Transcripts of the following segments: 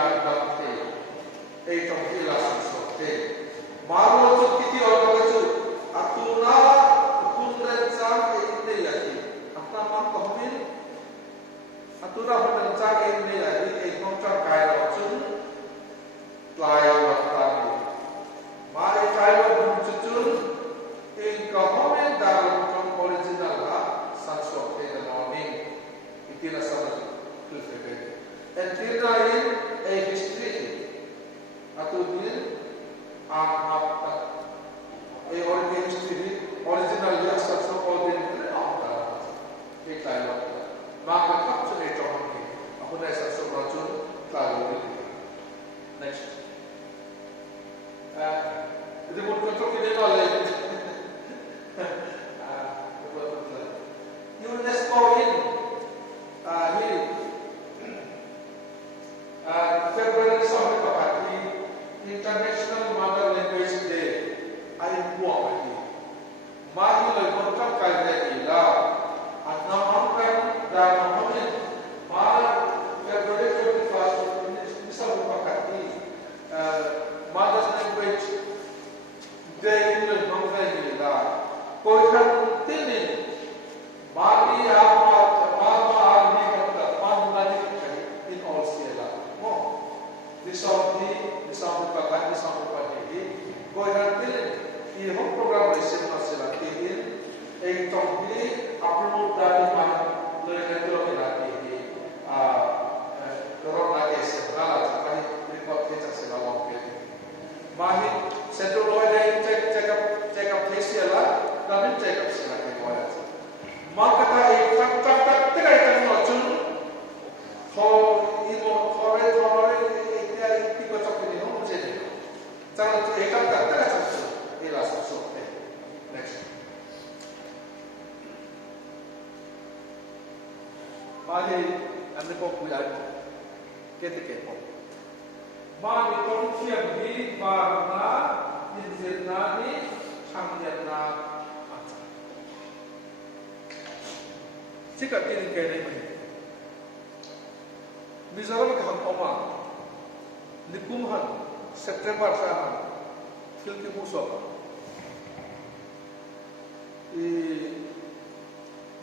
การดับเทไอ้ตรงที่เราสังสมเทมาโรจุดที่เราต้องจุดอัตุนาคุณเรนซาเองนี่แหละที่อัตมาต้องมินอัตุนาคุณเรนซาเองนี่แหละที่เองต้องจัดการเราจุดลายวัตถุมาไอ้กายเราจุดจุดเองก็ห้องเองดาวตรงออริจินัลละสังสมเทในมอร์นิ่งอีกทีละสามจุดคือเฟเบนand kita in a history atau dia a origin history original dia asal origin apa kita itu maka kapsul itu orang aku dah asal racun lalu next itu pun kontrol kita oleh UNESCO in ini February sampai kapati International Mother Language Day ay buang lagi. Mari lakukan kaya ila at namakan dan namakan mar February 21 bisa kapati Mother Language Day ini namakan ila. Kau kan tinin mari apa ni kata mana in all sila. Disambut pakai ini, kau nanti ini program riset nasional ini, tong ini upload dari mana leher ini, corona case segala, jadi report kita segala mungkin. Mahir satu orang check up case lah, kami check up segala kita. Maka tak terkait dengan macam, Jangan ikan tak satu, ialah satu. Next. Mari anda popular kita. Mari konsiam di warna inzirna ni changyana aja. Jika ini kena ini, Mizoram ke Hongkong, Likumhan. September sana, filki musuh.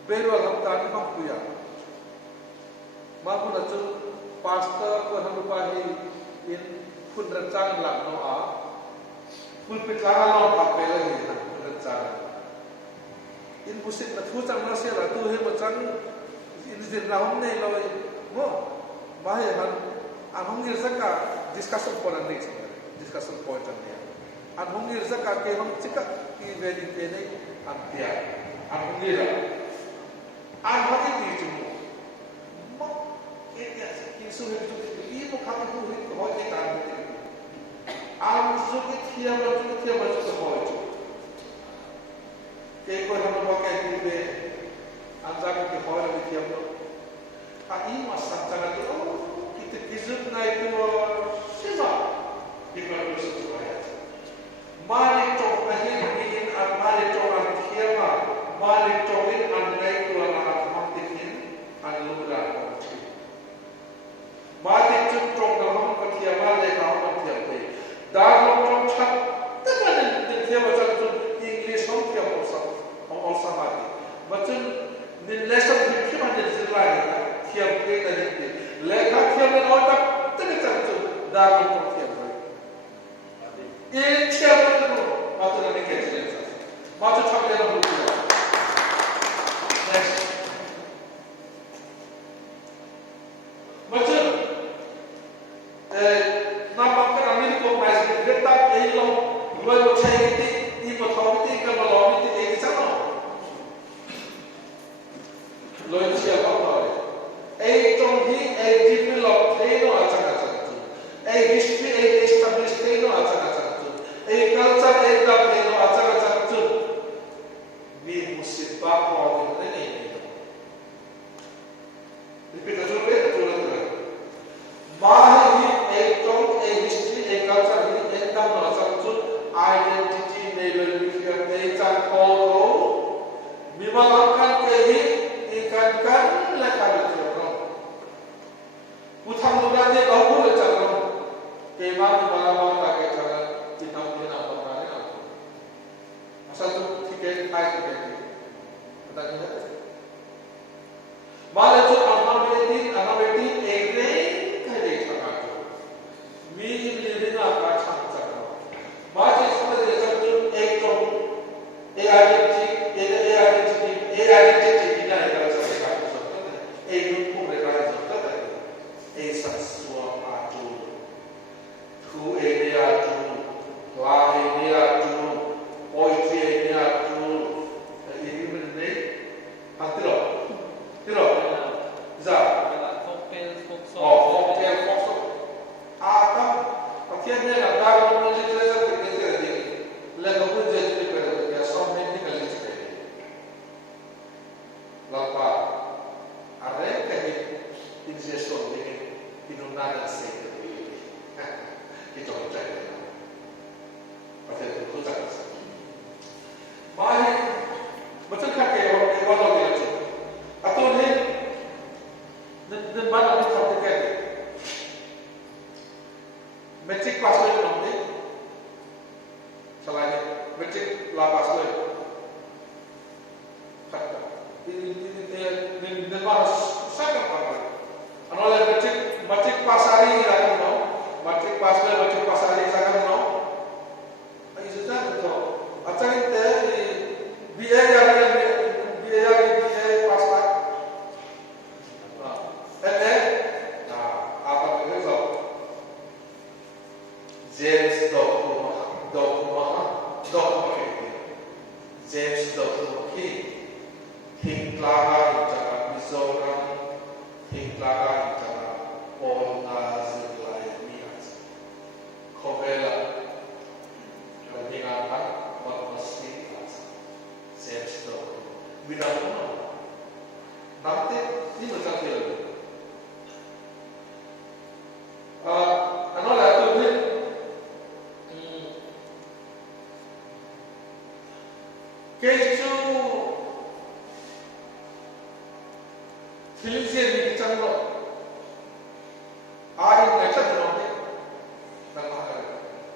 Baru alam tadi mampuya. Mampu nacun pastor ko halupahi in pun rencana lang noa. Pun pikara lo pakai lagi pun rencana. In musik nathucang nasi lah tu he macam in zirnahom ne lo mo mahehan anong girsaka discussion point next discussion point ania anong girsaka ke hom chika ki veli te nei antia anong gira anong ti chumo mo etia ki su he tu i mo kham hu hi ho te ta ni am su ki thia ma chu ho chu ke ko hom mo ka ki be anja ki ho ra ki thia mo a i ma sa cha ga ti kita kizut na itu siapa di dalam sesuatu. Mari coba ini mari coba kiama, mari coba andai tu anak matikin anura kunci. Mari coba dalam kiama lekau matiap ni. Dalam cakap dengan kiama cakap English hom kiama orang mati. Macam ni lesson kiama jadi selai kiam kita ni. Lekha kiam ni orang tak tercakap dalam kiam. Ini kiam ni macam ni kerja. Macam cakap dalam buku. Next. Macam nama kan Amerika masih dekat elok dua macam ini betul kan malam ini sama. Loh siapa tahu? Tong hi develop no acha history establish no acha culture develop no acha ni musibah problem ini. Repeat betul. Mahi tong history culture ini develop no acha identity level data kodo mimalangkan kehi ikan lekar itu. Utang lupa dia kau boleh cakap Malah tu amatin egre kaya cakap tu. Mi ini apa cakap. Macam seperti itu ekor identity kita itu sesuatu sesuatu. Grup mereka sesuatu. Sasua atu, tu ini atu, lah ini atu, poetry ini atu. Ini mana? Antara. Tidak. Zat. Cocktail, foxo. Apa? Akhirnya ada orang yang cerita tentang ini. Lalu pun jadi berada di asam ini kalau cerita. Lalu ada yang ingestion ini inunada seperti ini. Kita percaya. Pasti itu tak. Mari macam kakek orang dia tu. Atau ni dan mana ni satu kali. Metric pass lagi nanti. Selain metric lapas lagi. Kata. Ini mana sangat bagus. Anolah metric pasari lagi no. Metric pasari sangat no. Itu sangat tu. Acang itu biaya pasar. Apa begitu? James Hinklaga incara Mizoram, Hinklaga incara Polna Zilai Miat, Kovela, Kandingan, Matmastik, James Dok. Bidang mana? Nanti ini macam film. Anolah tu ni. Keju film sih ni kita lo. Air macam tu nanti. Nampak.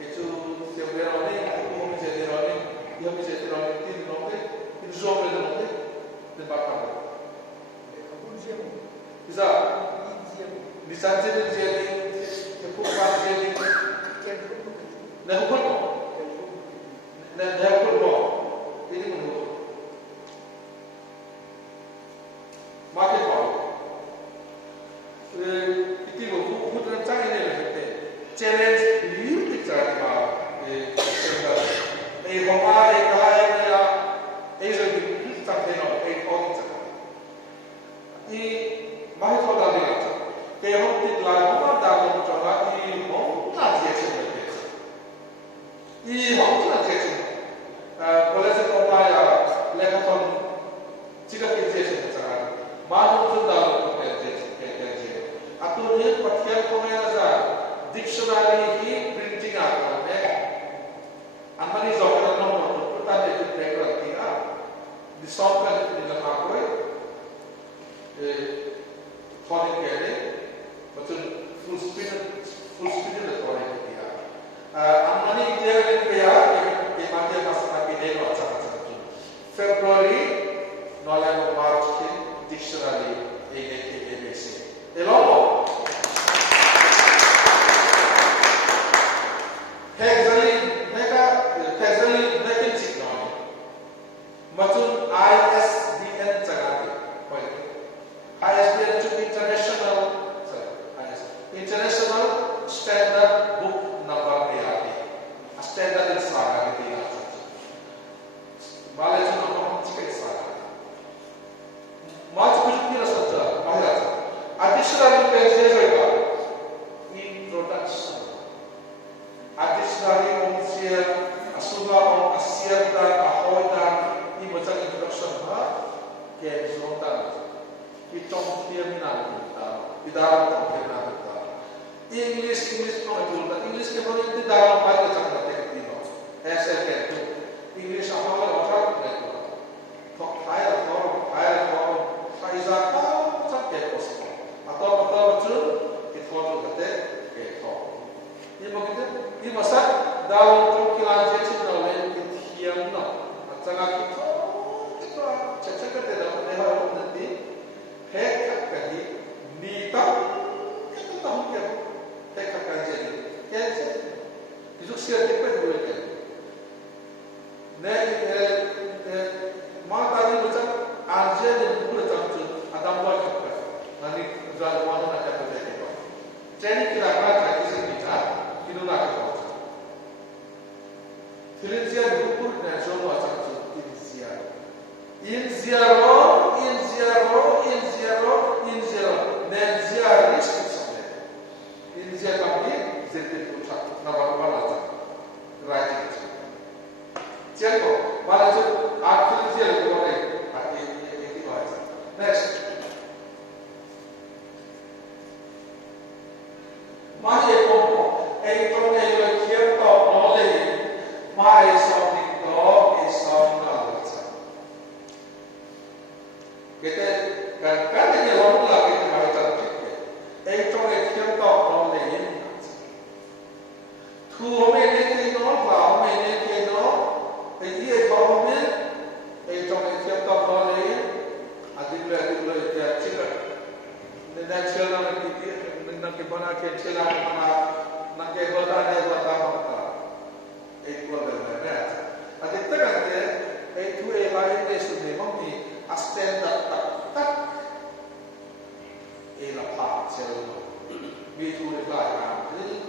Keju sebenarnya ni, aku mesti jadi orang ni, dia mesti jadi orang ni, tim nanti, ini job dia nanti, tempat apa? Bisa. Lisansi ni jadi, tempat jadi. Nah, hukum. Nah, hukum. Ini menurut. Makin baik. Itu bukan rancang ini lebih. Challenge ini cara apa? Homa, kalai ni ya. Jadi tak kena. Kau cara. Ini mahir kau dah bilang. Kau tidak homa dah kau cakap ini hom nak jadi macam. Ini hom nak jadi. Boleh saya tanya, lekatan jika kerja sekarang, mana pun dalam kerja. Atau ni pakai komen aja, dictionary ini printing apa? Amani zohran nomor, pertanda itu background dia, di software itu tidak apa? Calling kene, macam full speed itu calling dia. Amani dia ni dia. Mati akan semakin dekat macam tu. Februari, November, March ke dictionary ABC. Elok. Hexali, mereka cik nama. Macam ISBN cakap. ISBN itu International Standard Book Number dia. Standard saga gitu ya. Malah cuma orang cakap saga. Macam tu kira saja, malah. Additional pages juga. Introduction. Additional unsur, asumah, asiat dan ahoy dan ini macam introduction ha. Kezotan. Itu terminal kita. Tidak terminal kita. English no itu. English ke mana itu dalam bahasa cakap. SLK itu English apa orang itu, higher form, Faizal macam kekos, atau betul itu kata kekos. Ini begitu, ini masa dalam perkilan jadi dalam yang no, macam kita cakap hết các cái ni tâm cái tâm kia hết các cái gì cái giúp siêu cái bên người cái nên mà ta đi một chút Asia thì cũng được chọn chọn Adam Boy các cái nanti jual uang nak dapat jadi apa jadi kira-kira jadi sekitar kilo nak apa Indonesia itu nasional macam Indonesia Nigeria sampai Indonesia kami jadi pusat nama macam raja jadi mana tu Indonesia itu boleh ini macam next Mai pompo ai trong này là khiêm tộc nó là mai sau đi đó cái sau nào là sao cái cái này là cái mai trong cái ai trong này khiêm tộc nó là gì thu hôm nay cái nó vào hôm nay cái nó cái gì vào hôm nay ai trong này khiêm tộc nó là gì đi là chỉ là nên là chơi là cái nang ke bana ke chela mana nang ke bata ne bata mata equal level na ate tagate e tu e lai ne su ne mami a stand up tak e la pa sel no mi tu e lai ka ni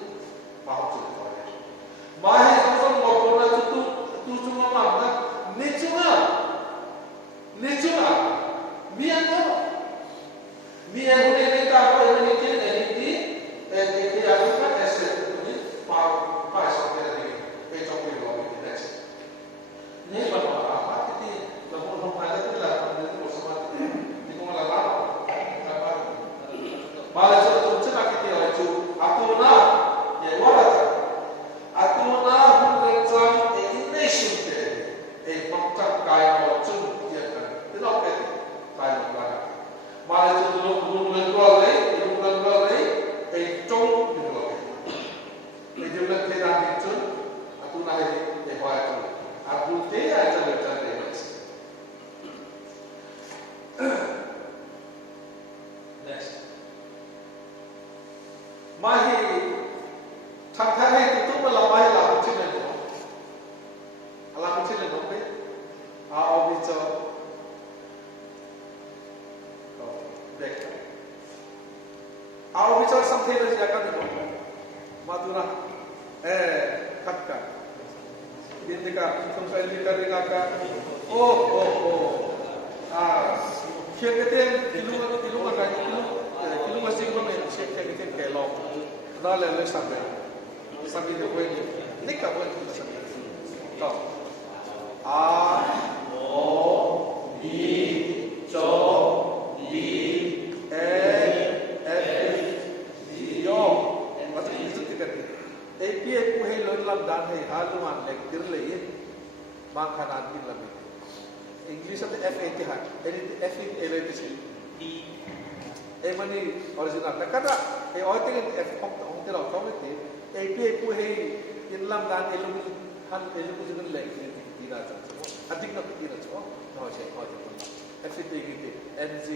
pa ho tu ko ma he song mo ko na tu ma ma na ni chunga mi an ne ta ko ni ke ini yang kita esok ini mau pasang dari pecah biru ini next. Ini baru apa? Ini baru ada tu lah, ada tu bersama ini kau lalu apa? Malah tu cakap kita itu aku na, ya warat. Aku na bukan ini nation ke, macam kaya macam dia kan. Itu apa itu? Kaya macam. Malah tu dulu lagi. Trong được rồi, bây giờ mình thấy rằng hiện trước, tôi nói để hỏi tôi, tôi thấy là cho được cho để vậy. Next, mai thằng thái hay tụi tôi là mai làm một chuyện này nữa, làm một chuyện này đúng đấy, ông đi cho, đấy. Aku bicara sampai dari jalan itu, madura, kakak, ini kakak, saya ini kakak, siapa kita kilu masih mana, siapa kita kelok, dah lelai sampai itu ini kawan kita, tahu, dan hai aluman lek dirlei ma khanan bin labi english at fa tiha ini f ele tisi mani original takada oiting f kom to te lo kom te ap ku hei in lam dan elu han elu ku jin lek dina cha adik na dina cha no che ko te f te gi te nz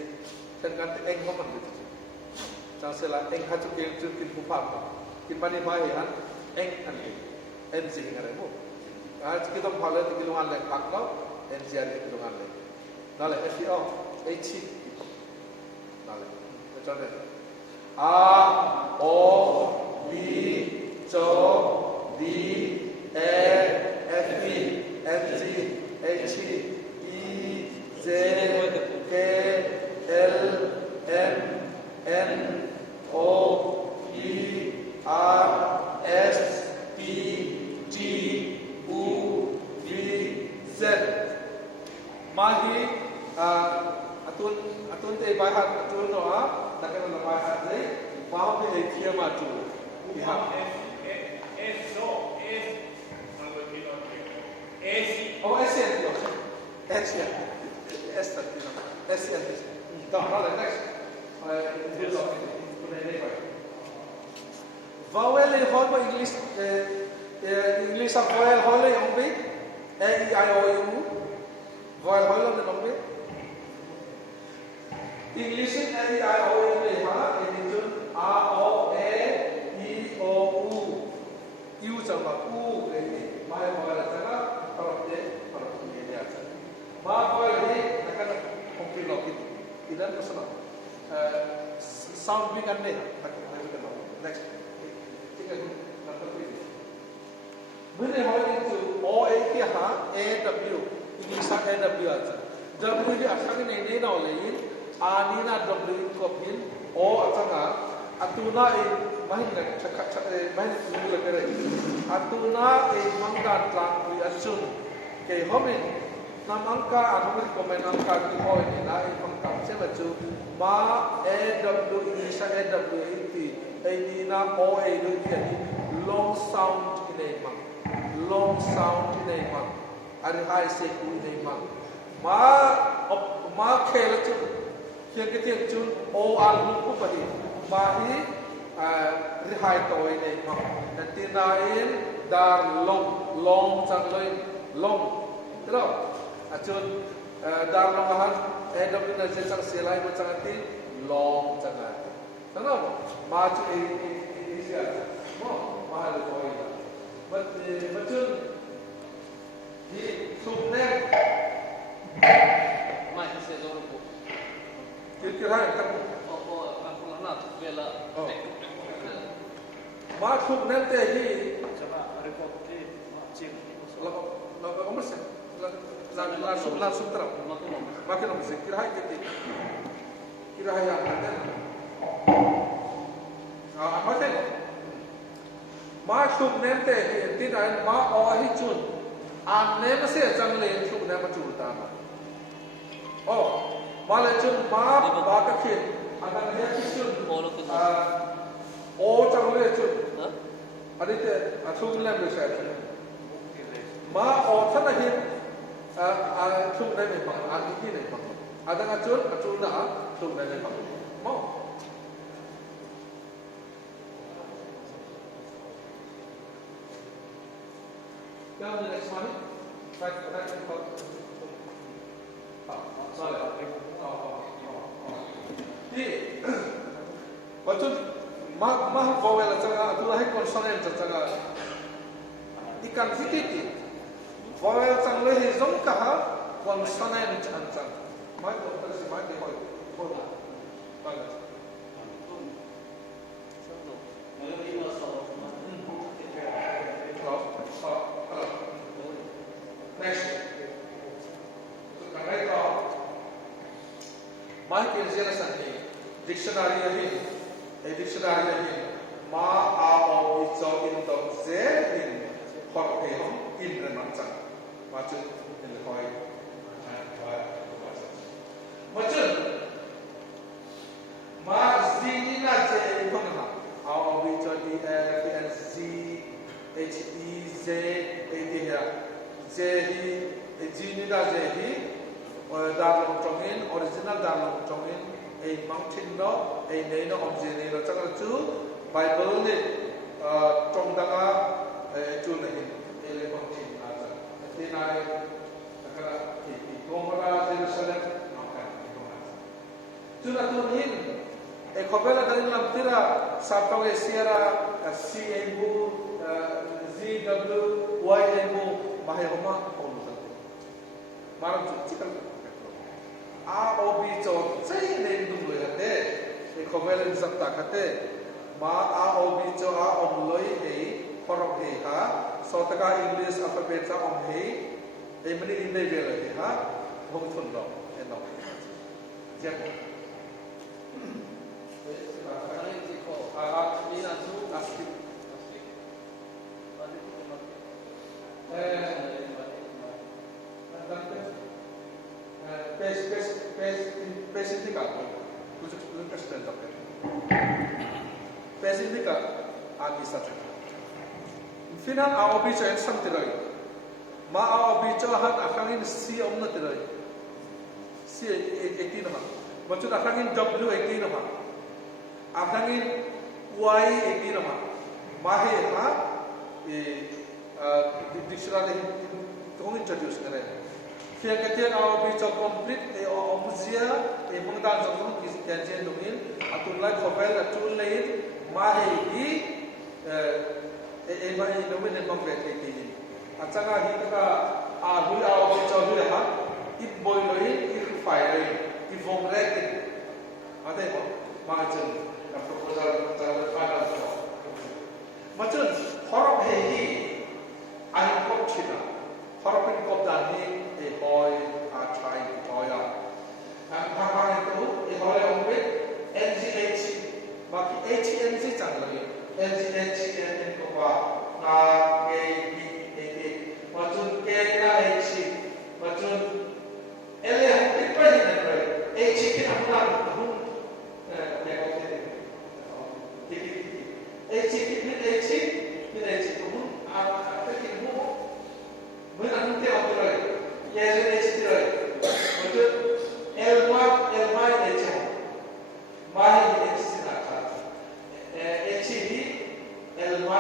tangan te eng homan te cha sela eng ha chu ke chu kin pu pa kin pani mai han eng an NC ngaremu. आज kita follow di kilungan lek paklo, NC di kilungan lek. Nale FEO, H. Nale. Macam ni. O B C D E F E N G H E J K L M N O P R S P T U V Z mahi atun te bahat atun no takkan na bahat dei mau be kia matu iha oh S next vowel in hall English English of vowel hall ông biết A E I O U vowel hall là ông biết English in A I O U này ha ini chun A O A E O U U chẳng mà U ini mai gọi là chẳng là kalau ini dia aja ma gọi là ini akan kompilok itu tidak personal sound big kan deh next tiga number 3 Bune hỏi into O A kia ha A W ini sa A W aja W di asal ini nào lấy ani na W ko pin O atanga atuna e mahin na mahin nula kere atuna e manggan tlang wi achun ke homin nam angka anu ko men angka ki hoi ni na e mangkam se la chu ma A W ini sa A W itu e ni na O A do ki long sound in a mang long sound in a mang ari hai se ku in a mang ma khela chu kian ke tiang chun O al lu ku pa hi ma hi ri hai to in a mang na tin na in dar long chang loi long tro a chun dar long han A W na se chang se lai mo chang ti long chang a tano ma chu e sia mo ma ha lu to ina but chun hi sum ne mai se zo ko kira hai tak ko aku na tu vela ma sum ne te hi chama report ke chin la komerse la sum tra makin om se kira hai ke kira hai ya ma te ma sum ne te tin ai ma o hi chun an ne ma se chang le sum ne ma chu ta oh ma le chun ma ba ka khin akan he ki chun o chang le chun ani te sum le me sa ma o thana hin sum ne me pa an ki ne pa adang chun na sum ne me pa mo Down the next one. Right. Sorry. Di, macam mah vowel aja, tu lah consonant aja. Ikan fititi. Vowel aja leh zong kah consonant aja. Mai dokter si mai deh hoi. Bagus. Next. Mai penjelasan ni dictionary ni, dictionary ni ma a o i zo in dong ze in hot peom in renang chang macam in koi macam ma z ni na je kong na a o i zo i n z h e z a d ya z hi z ni na z hi darlong chongin original darlong chongin a mountain no a nei no object nei no chakra chu bible ni chongdanga chu nei a le mountain na cha tinai takara ki gomara jerusalem maka chu na tu hin e khobela darin lam tira saptawe siara c n bu z w y n bu mahai homa holu sa maram chu chikal a o b cho chai nei dum loi hate e khobel in sab ta khate ma a o b cho a om loi ei khorok ei ha so taka english alphabet cha om hei e mani in nei vel hei ha hong thun lo e no jek Spesifica agi saja. Final awal bicara yang sam tirai. Ma awal bicara han akhangin C omna tirai. C 18 nama. Macam akhangin W 18 nama. Akhangin Y 18 nama. Mahe ha dictionary tu introduce kare. Fiang ketian awal bicara komplit, omuzia, mengdan jangkung kian dongin, atun lai khovel atun lain, mahi mahi dongin emang betul ini. Acanga hita hui awal bicara hui ha, ip boy lain, ip fire lain, ip vong rekin. Ada apa? Macam proposal final. Macam horok hei, air kop cina, horok ini kop dan ni boy try boy apa itu boy ombe NGH baki HMC jangan lagi NGH ini apa na macam kena H macam ele apa ini namanya H kita pernah tahu H kamu apa kita mana nanti apa lagi ya jadi istilah betul elma itu mahi istilah ini elma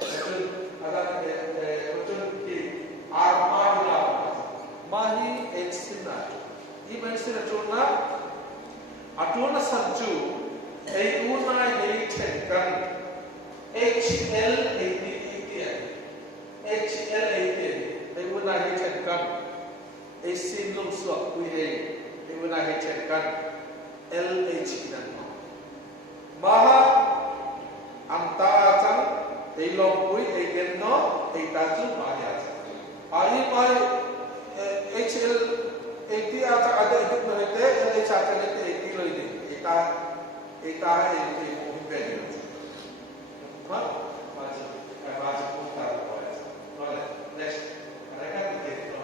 betul ada betul ki arma mahi istilah ini istilah cuma atuna sanju una tenkan HL ay una tenkan sin lung suak kui ay una tenkan LH nan maha anta chang ay long kui ay genno ay taju mahya ai mai HL eighty aja ada ikut mereka yang cakap itu 80 loh ini kita ini mungkin mak masih putar boleh next mereka begitu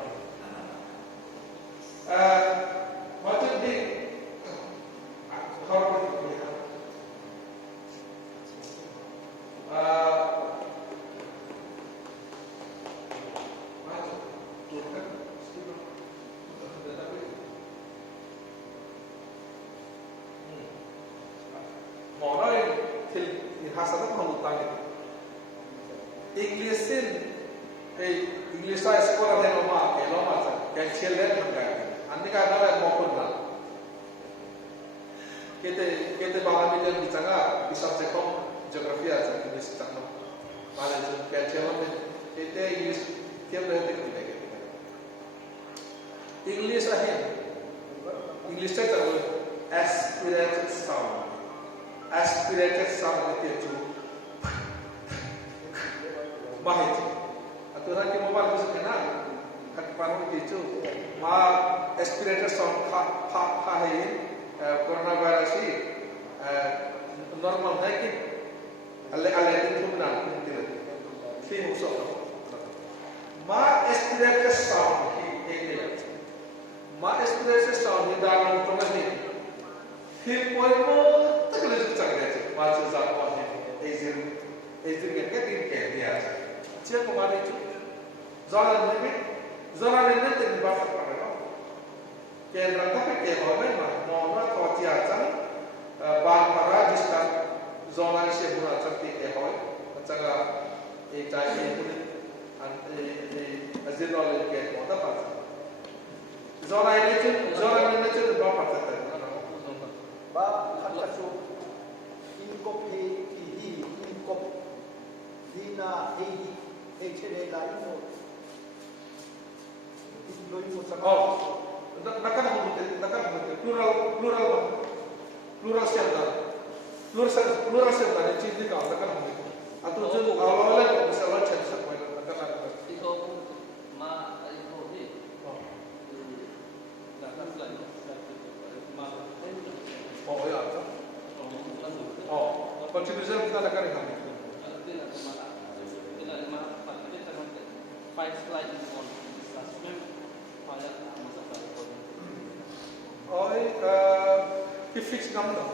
macam ni kalau kita hasanat mengutang itu. English saya sekolah di lama saja. Yang cilen enggak. Anda kan ada mau pernah. Kita bahasa ini bicara di subjek geografi aja English cakap. Malah itu kayak cilen kita English tiap hari kita gitu. English aja. English saya tahu aspirated sound. Aspirated sound itu mahit. Atau lagi mobile bisa kenal. Kat paru itu aspirated sound kahin coronavirus ini normal lagi. Ale itu benar mungkin. Film so. Aspirated sound ini. Aspirated sound di dalam tugas ini. Film poinmu terus cakap macam apa ni? Ezir kan dia dia. Siapa kemarin itu? Zalan ni tidak dapat pakai. Kerana tapi kerana mana kau tiada bang para jiskan zalan ini bukan seperti kerana macam cai ini azir oleh kerana apa tak? Zalan ini tu dapat pakai. Ba katasu inkop inkop dina hechele la ino lo imo sama nakkan plural siapa ni ciri kau nakkan atau tu awalnya misalnya cerita nakkan Ito ma ito ni. Dapat lagi. Oh ya, contribution kita nakkan ini. Five slides on classroom. Oh, fix number.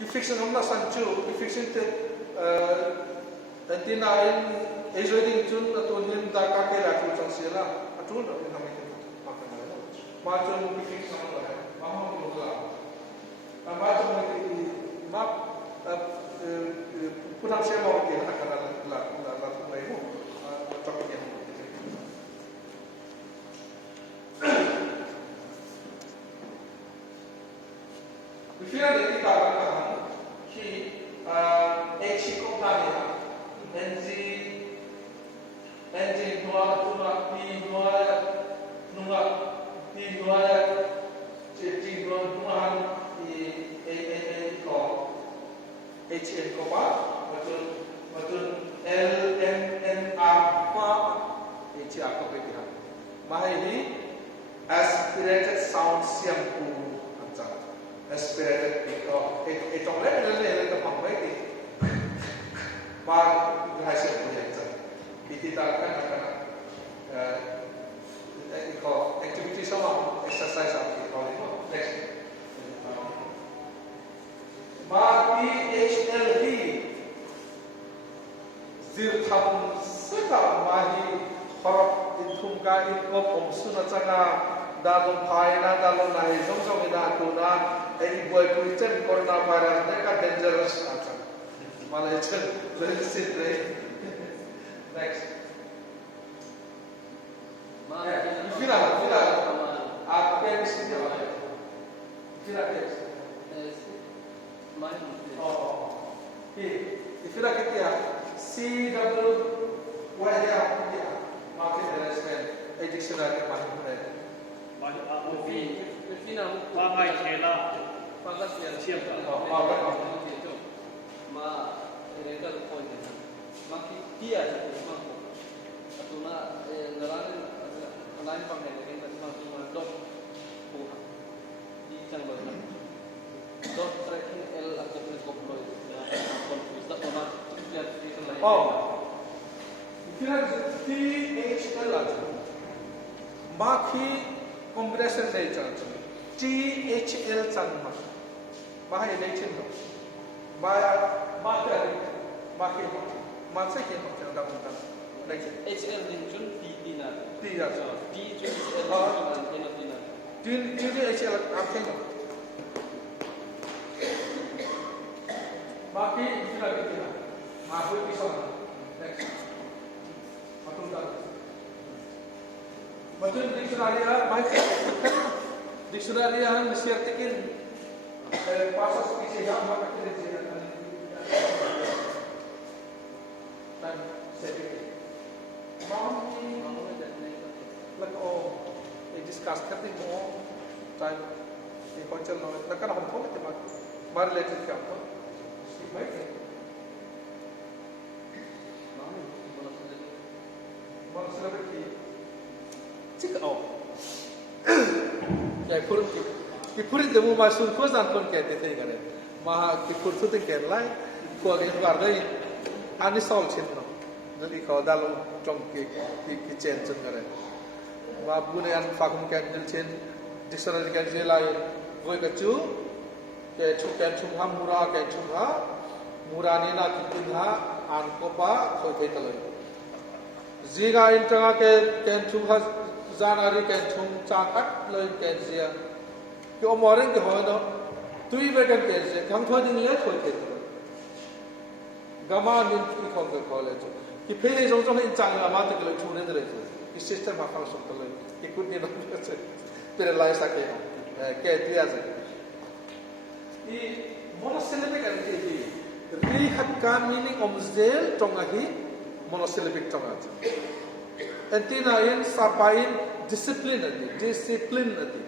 Fix number sancu, fix itu nanti nain ezoiding jun atau nim daka ke lagi macam sila, atau dah ini kami itu macam fix number, mahu juga. Macam ini map pulang saya mau ke nak lakukan itu. Before the kita akan ki eksikop tadi NG dua tuna P dua nunga P dua G dua nuhan ko HN ko pa betul LMNR pa HR ko pilihan mahi aspirated sound siang ku aspirated itu le to pang baik ba hasil punya itu akan activity sama exercise apa itu next ba PHLV zirtham seta mahi khorop inthum ka inkop omsuna changa dalom phaina dalom nahi jong ina tuna ei boy puiten corona virus ne ka dangerous acha malai chen let's sit there next fila apa yang sini fila oh fila kita CW wajah kita market harassment dictionary mahal Pakai kela, pakai siapa? Ma illegal point. Maki dia itu mampu. Atuna nelayan nelayan pakai dengan mampu mandok buah di tanggal. Dot tracking L atau koplo itu. Konfus tak mana lihat di sana. Oh, kira THL aja. Maki combination dari cara THL cangma, bahaya dari cendol, bahaya maki masa kita macam dah lagi. HL dincun di dinar. Tidak. D dincun L dinar. Di HL apa yang? Maki istilah kita, mahu pisau. Next, aku dah. Macam dictionary dictionary yang disertikin pasal spesies yang apa kita dictionary dan sedikit mau lek discuss करते हो टाइम ये पंचल ना लग रहा हमको कितने बार लेकर क्या हो भाई मानो celebrity cik kayak pun kipur itu mau masuk kau zanton kayak itu kan mah kipur tu tinggal lain kau yang keluarga ini ani sol cendro jadi kau dalam congki kitchen kan mah bukan fakum kayak jelcen dictionary kayak jelai gue kecu kayak cuma murah kayak cuma murah ni nak kita ankopa kau kayak telur jika intang kayak cuma Janari kan cum cakat lain kerja, kau orang ke mana, tu ibu kan kerja, kamu tuh di niat kau kerja, gaman ini kau ke college, kita jauh-jauh ini jangan amat kalau cuma itu itu, ini sistem apa yang sudah lalu, ikut ni nak kerja, terlalu sakit, kayak dia saja. Ini monosyllabic kan ini, rehatkan meaning omzel tongahi monosyllabic tongaja. Entina yang sapain disiplin nanti.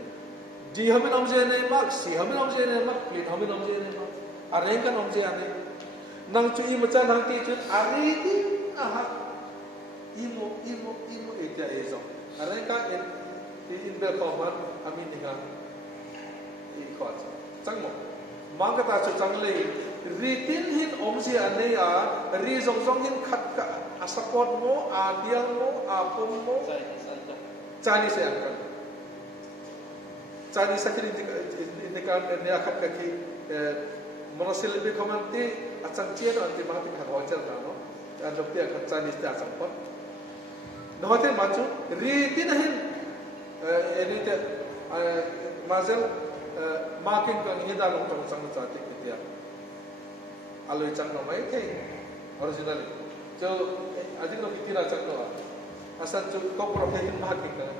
Di hamin omje ne mak, si hamin omje ne mak, plin hamin omje ne mak. Areng kan omje ane. Nang cui macam nang ticut areti aha. Imo itu aja. Areng kan in berkoman amin dengan ikut. Cangmo. Mangkat aja canglei. Ritin hin omje ane ya. Ri zong hin kat ka. Asapot mo, adiang mo, apom mo, cani saya akan. Cani saya kini indikan niakat kaki monosyllabic komanti acang cien anti mati kan wajar nano. Anda pun akan cani setiap sampot. Nahotel macam riti nahin ini te mazal makin kan hidal untuk sangat cantik dia. Aloi cang namai ke original. So, adik nak fikir macam tu, asal tu kau profesi mahal kita.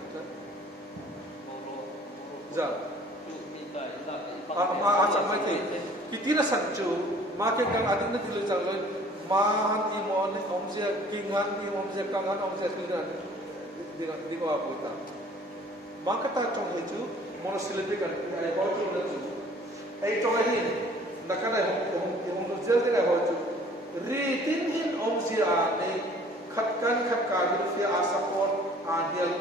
Jauh. Minta, Asam mai kita na sanju makin kang adik na tilu jangan mahan imon omsia kingan omsia kangan omsia kinan di bawah kita. Maka tak cong itu monosilibik kan ay bawah na tu. Ay cong ini nak ada yang nuzul dengan bawah tu. Ritin hin omsia ay khatkan khatkar fi asapor adial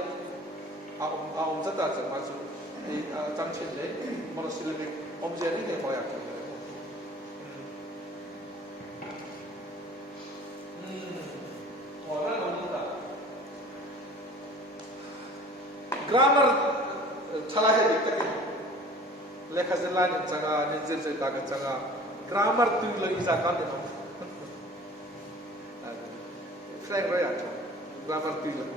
omzata masuk di jangchen le monosilibik omsia ini bawah tu. Orang wanita grammar salah है दिक्कत है लेखा जला ने जगह निजर से ताकत जगह grammar तू लोग इस आकार दे फ्रैंक रहा है grammar तू लोग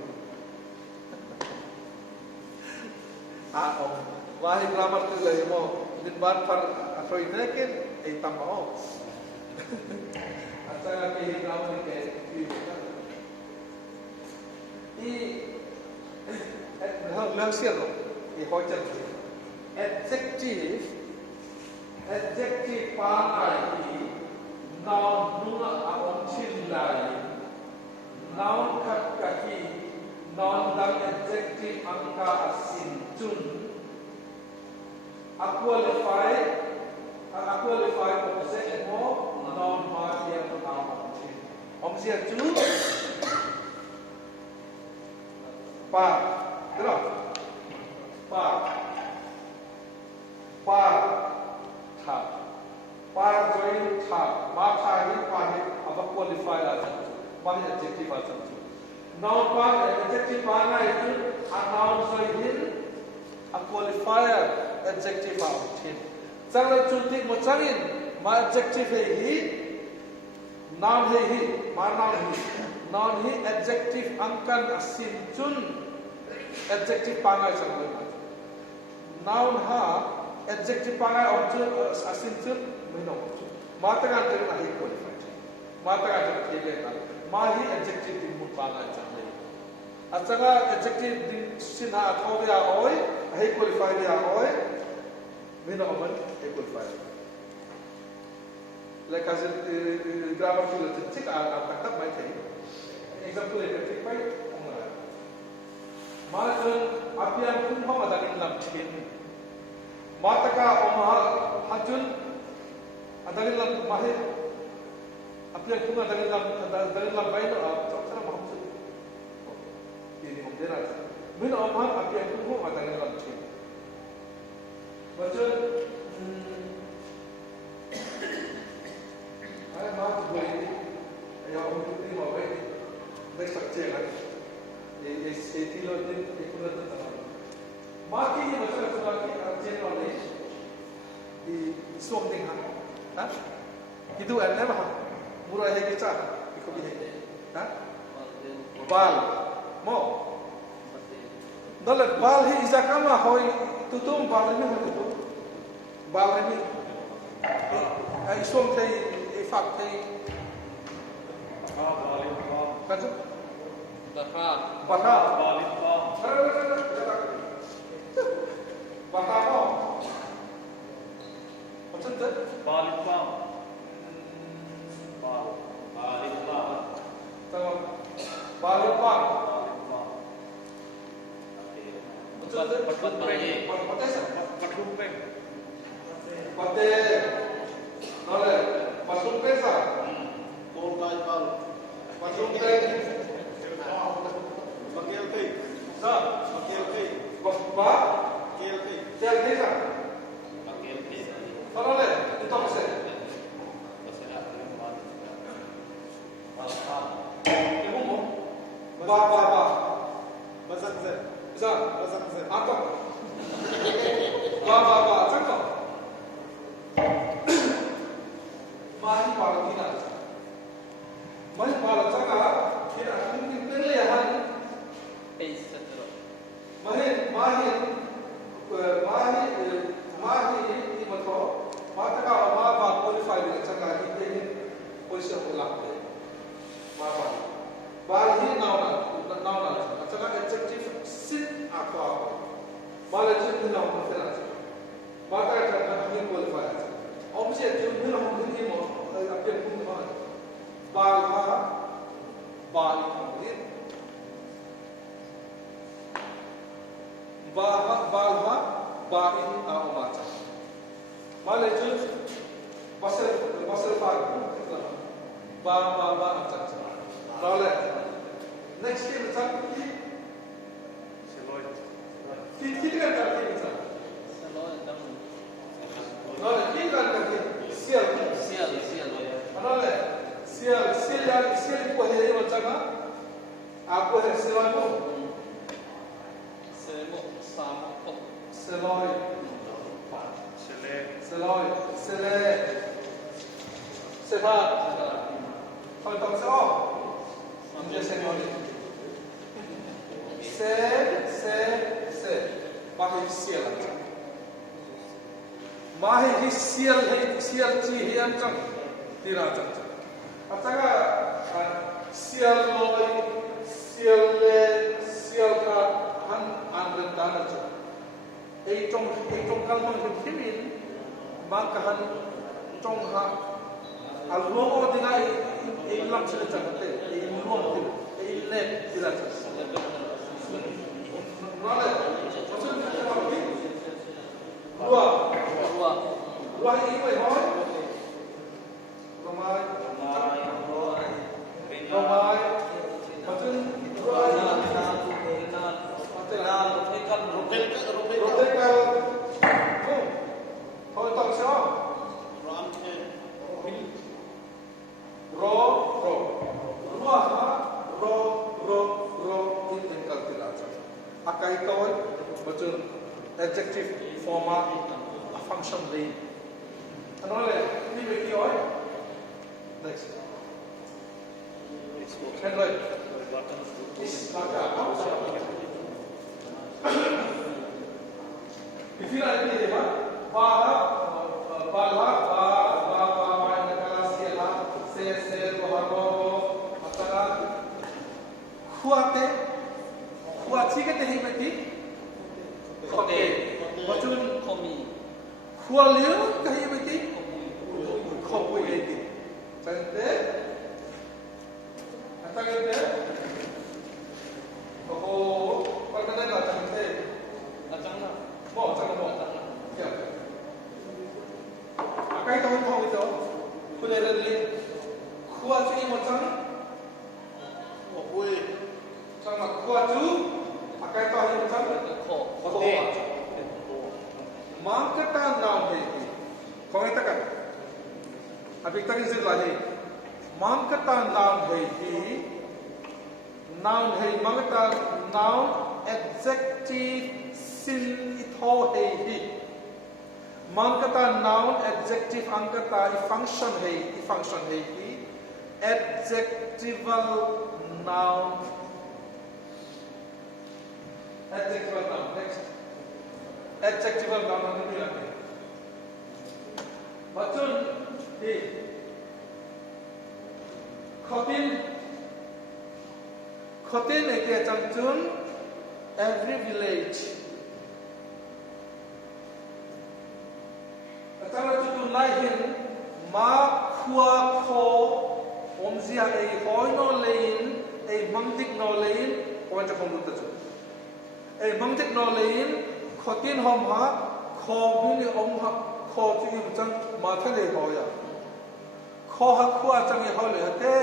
वहाँ grammar तू लोग मो दिन बाद पर अथवा इन्हें के एक तमाम अच्छा के ही grammar के Langsir di hojar adjective pakai noun nunga awam cillai noun kat kaki noun dan adjective angka asin cun qualify object mo noun ma yang noun object tu pa Terus, par join tha, maka ini par apa qualify aja, par adjective aja. Noun par adjective mana itu, noun join a qualifier adjective aja. Jangan cuntik macamin, ma adjective ini, noun ini, mana ini, noun ini adjective angkan asin cun. Adjective pangai sangat. Noun ha adjective pangai object asin cun minum. Mata kan terus ahi qualified. Mata kan terus kira mahi adjective timun pangai sangat. Acara adjective din sinha atau dia oi ahi qualified dia oi minum aman ahi qualified. Like as grammar tu le cik tak mai thei. Example le cik mai Makan apa yang pun hama dalam dalam cikin. Mata ka omah hajun adalah dalam mahir. Apa yang pun dalam dalam bayi tu cara mahmud. Ini mungkin. Min omah apa yang pun hama dalam cikin. Macam ay mah boleh. Ya untuk ini mau baik. Baik saja lah. Etilo din ikulat taman. Maki ni macam sebagai arjen oleh di suam dengan, ha? Itu anda bah, murah lagi cah, ikut dia, ha? Bal, mo. Dalam bal hi izakama hoi tutum bal ni tutum, bal ni. Suam teh, efak teh. Macam Baka balik mo. Baka mo. Macam tu? Balik mo. Balik mo. Tahu? Balik mo. Macam tu? Patumpeng. Patumpeng. Patumpeng. Oleh patumpeng sah. Tolkai pal. Patumpeng. KLK. Sir, KLK. Ba? KLK. KLK sir. KLK. Sorole, itu apa sih? Ibu mau? Ba. Bazak zat. Sir, bazak zat. Apa? Ba. Cakap. Mahi pada kita. Mahi pada cakap. Kita mungkin terlihat. Mahi ini betul. Mata kalau apa qualify dengan cakap ini posisi ulang deh. Mahi noun. Cakap adjective sin atau apa. Malah jadi noun berarti. Mata cakap Hangin qualify. Object yung nila kung hindi mo, ay appear kung naman. Balha, balik mo ulit. Balha, balik umata. Malay dyan, basel pag. Ba, ang tsak. Role. Next year, tsak. Kita kan karti kita. Role, kita kan karti. Sial. Role. Sial ko hai macam apa? Aku hai sial ko. Seloi. Sehat. Kalau tak sah, dia seloi. Se. Mahir sial. Mahir sial ci yang cang. Tidak cang. Apakah sial loi, sial ka han tanah cang. Trong kalmang himin makahan trong ha alungo dinga ilang sila chakate ilungo din ilne sila chakate nale maksud kita apa dua ini mai hoy romai maksud adjective form a function lain. Ano le? Ni beki hoy. Next. Henry. Is laka. Ifila ini dia ba nakala se baharo ataka khuati ke tehi beti khote bachun Komi. Kualiu kahi beti khobu eti tante atagente oh pagkana na tante Atangna. mo ya akai tahun itu kulerali kuatu mo tang oh sama kuatu akai tahun mo tang khote Mangkata noun है ये कौन तक अभी तक इसे लाजे Mangkata noun है ये noun है Mangkata noun adjective sin ito है ये Mangkata noun adjective angkata function है ये adjectival noun next adjectival noun ini lagi. Macam di khotin itu macam every village. Atau macam lain ma khua kho omzia hoi no lain mangdik no lain macam kamu tu. Mangdik no lain khotin hom ha kho bini om ha kho chi chang ma thale ho ya kho ha khua chang ye ho le te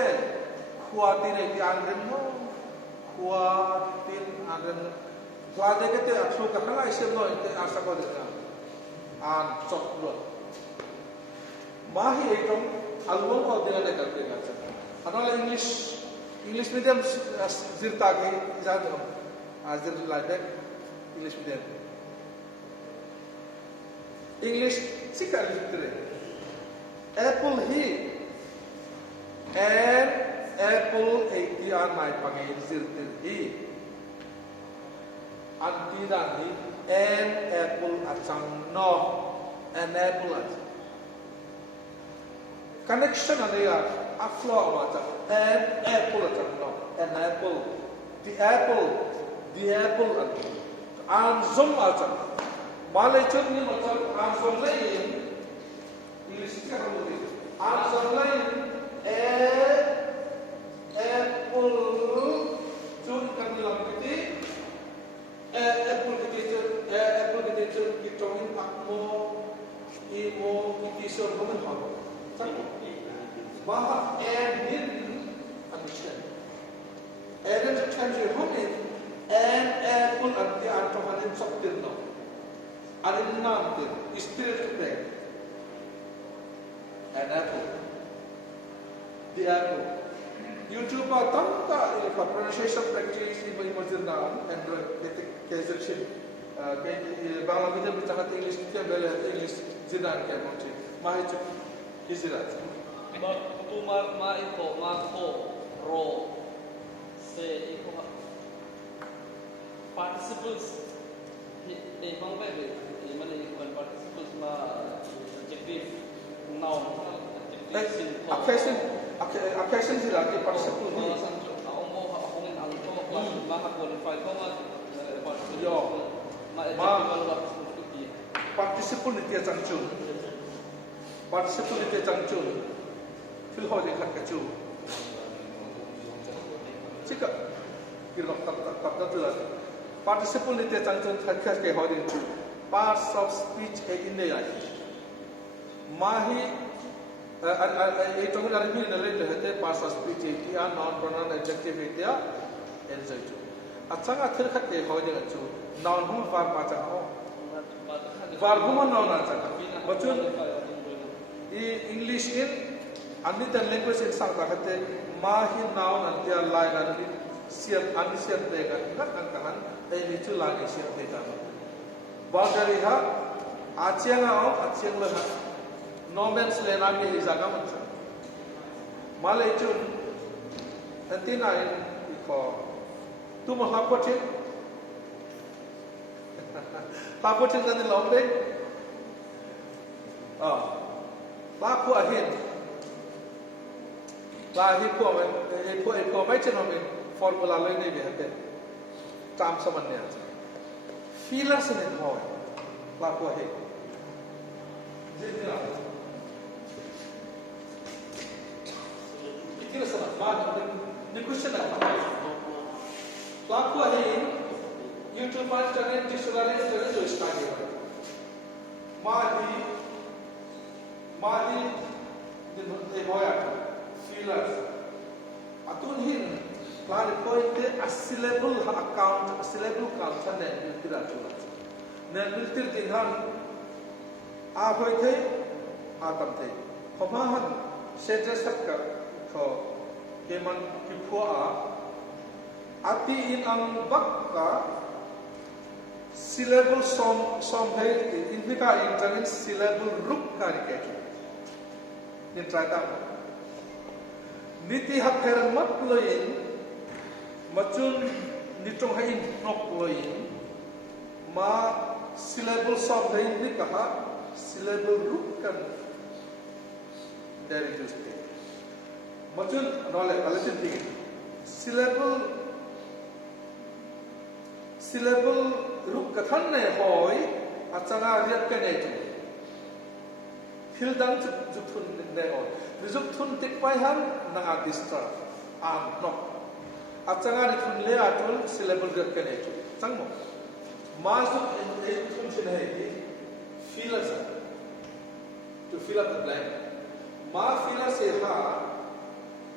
khua ti ne ti an ren no khua tin an ren la de ke te athu ka khala isem no te asa ko de an chok lo ma hi ekam alwon ko de ne kar ke na anal english medium zirta ke ijad azir like english medium English sikar litre apple hi an apple eti an mai pangai zirtir hi anti dan hi an apple achang no an apple achang connection ania aflo amata an apple achang no an apple the apple an zum achang Malay ni macam transform lain English ka mo di. Answer line apple jun kan lam kiti apple kiti kitongin akmo imo kiti sor mo ha. Bah and didn't understand. And the translation homin and apple at the antohanin soktir no. Arin namtir spirit day. An apple. The apple. YouTube tamta if a pronunciation practice iba imajina and keserchin bangla medium bicara English dia bela English jinan ke monti mahicu hizirat. Tu ma iko ma ko ro se iko participles bang bae mana iko participles ma adjective noun Occasion sila di participle ni. Participle ni dia cangcung. Participle ni dia cangcung. Fil ho dia kat kacu. Jika kira tak tu lah. Participle ni dia cangcung kat ke ho dia. Parts of speech in the eye. Mahi itu kan ada ni nilai lehete parts of speech itu ya noun pronoun adjective itu ya adjective. Acang akhir kat ke ho dia kacu. Noun hum verb macam oh. Verb hum noun acang. Macam English in another language in sang kate mahi noun antia line ani siap ani siap dega ingat angkahan ini tu line siap dega boundary ha aciang lah no man's land ani jaga macam malai tu nanti nain iko tu mau hapotin nanti lombe Laku akhir, lahir ko mai channel में formula लेने भी है काम समझने आता है feelers ने हो laku akhir जितना इतना समझ बात निकुशन है laku akhir YouTube पर चले डिक्शनरी चले जो स्टार्ट है Madi din hoya feelers atun hin klari pointe a syllable account ne miltira chula ne miltir din han a hoite a tamte khomahan seje sakka kho keman ki phua ati in ang bakka syllable som hai indika internet syllable ruk karike ni try ta niti hakheran mat loin machun nitong hain nok loin ma syllable som hai ni kaha syllable ruk kan dari juste machun nole alatin thi syllable ruk kathan ne hoy achanga riat ka ne Hildang jupun ne on. Rizup thun tik pai han nang disturb. Nok. Achanga ni thun le atul syllable gat kane chu. Changmo. Masuk in thun sin hai ki feelers to fill up the blank. Ma feelers se ha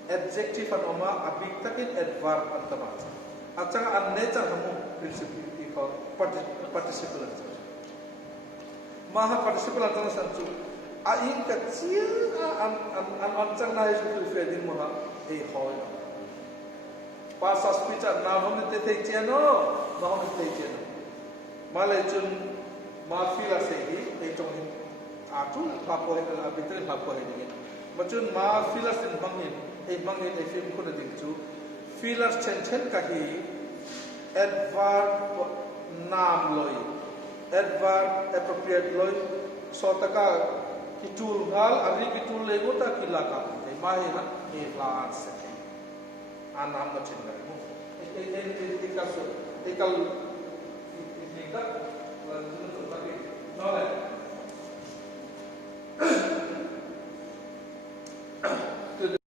adjective and oma abik takin adverb antama. Achanga an nature hamu principle ko participle. Ma ha participle antama sanchu. Ain kecil an ancang naik tu fedin moha hoi pasas picat na hom te cheno na hom te cheno malai chun ma fila sehi tong atu papo he la bitre papo he ni machun ma fila sin mangin film ko na dingchu fila chen kahi adverb naam loi adverb appropriate loi sotaka kitul hal ari kitul lego ta kilaka mai na e plans anam na chinga ekal la jinu to bagi nole to